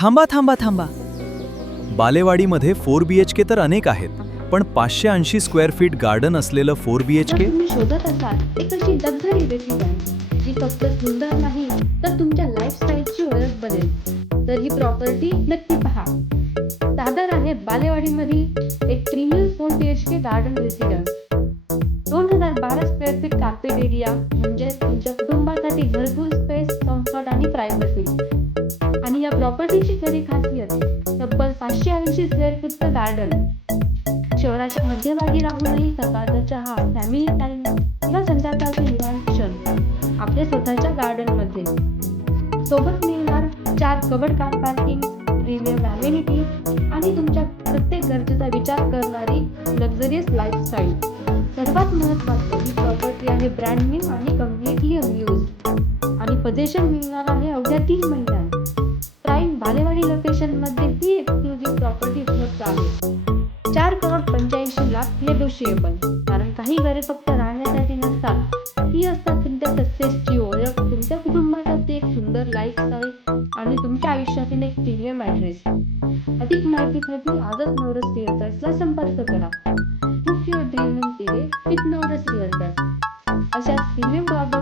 थांबा थांबा थांबा. बालेवाडीमध्ये 4BHK तर अनेक आहेत, पण 580 स्क्वेअर फीट गार्डन असलेलं 4BHK? जर तुम्ही शोधत असाल एक अशी लक्झरी रेसिडेन्स जी फक्त सुंदर नाही तर तुमच्या लाईफस्टाईलची ओळख बनेल, तर ही प्रॉपर्टी नक्की पहा. दादर आहे बालेवाडीमधील एक premium 4BHK garden residence. 2012 square feet carpet area म्हणजे तुमच्या कुटुंबासाठी भरपूर स्पेस, कम्फर्ट आणि प्रायव्हसी. आणि या प्रॉपर्टीची खरी खासियत तब्बल 580 स्क्वेअर फीटचं गार्डन. शहराच्या मध्यभागी राहूनही सकाळचा चहा, फॅमिली टाइम किंवा संध्याकाळचे निवांत क्षण आपल्या स्वतःच्या गार्डनमध्ये. सोबत मिळणार 4 covered car parking, premium amenities आणि तुमच्या प्रत्येक गरजेचा विचार करणारी लक्झरियस लाईफस्टाईल. सर्वात महत्त्वाचं, ही प्रॉपर्टी आहे ब्रँड न्यू आणि कम्प्लिटली अनयूज्ड आणि पोझिशन मिळणार आहे अवघ्या 3 महिन्यात. प्राईम बालेवाडी लोकेशनमध्ये ही एक्सक्लुझिव्ह प्रॉपर्टी उपलब्ध आहे. 4,85,00,000 नेगोशिएबल. कारण काही घरे फक्त राहण्यासाठी नसतात, ती असतात तुमच्या सक्सेसची ओळख, तुमच्या कुटुंबासाठी एक सुंदर लाईफस्टाईल आणि तुमच्या आयुष्यातील एक प्रीमियम ॲड्रेस. अधिक माहितीसाठी आजच नवरस रिअल्टर्सला संपर्क करा. Book your dream in with Navaras realtors. अशा प्रीमियम प्रॉपर्टी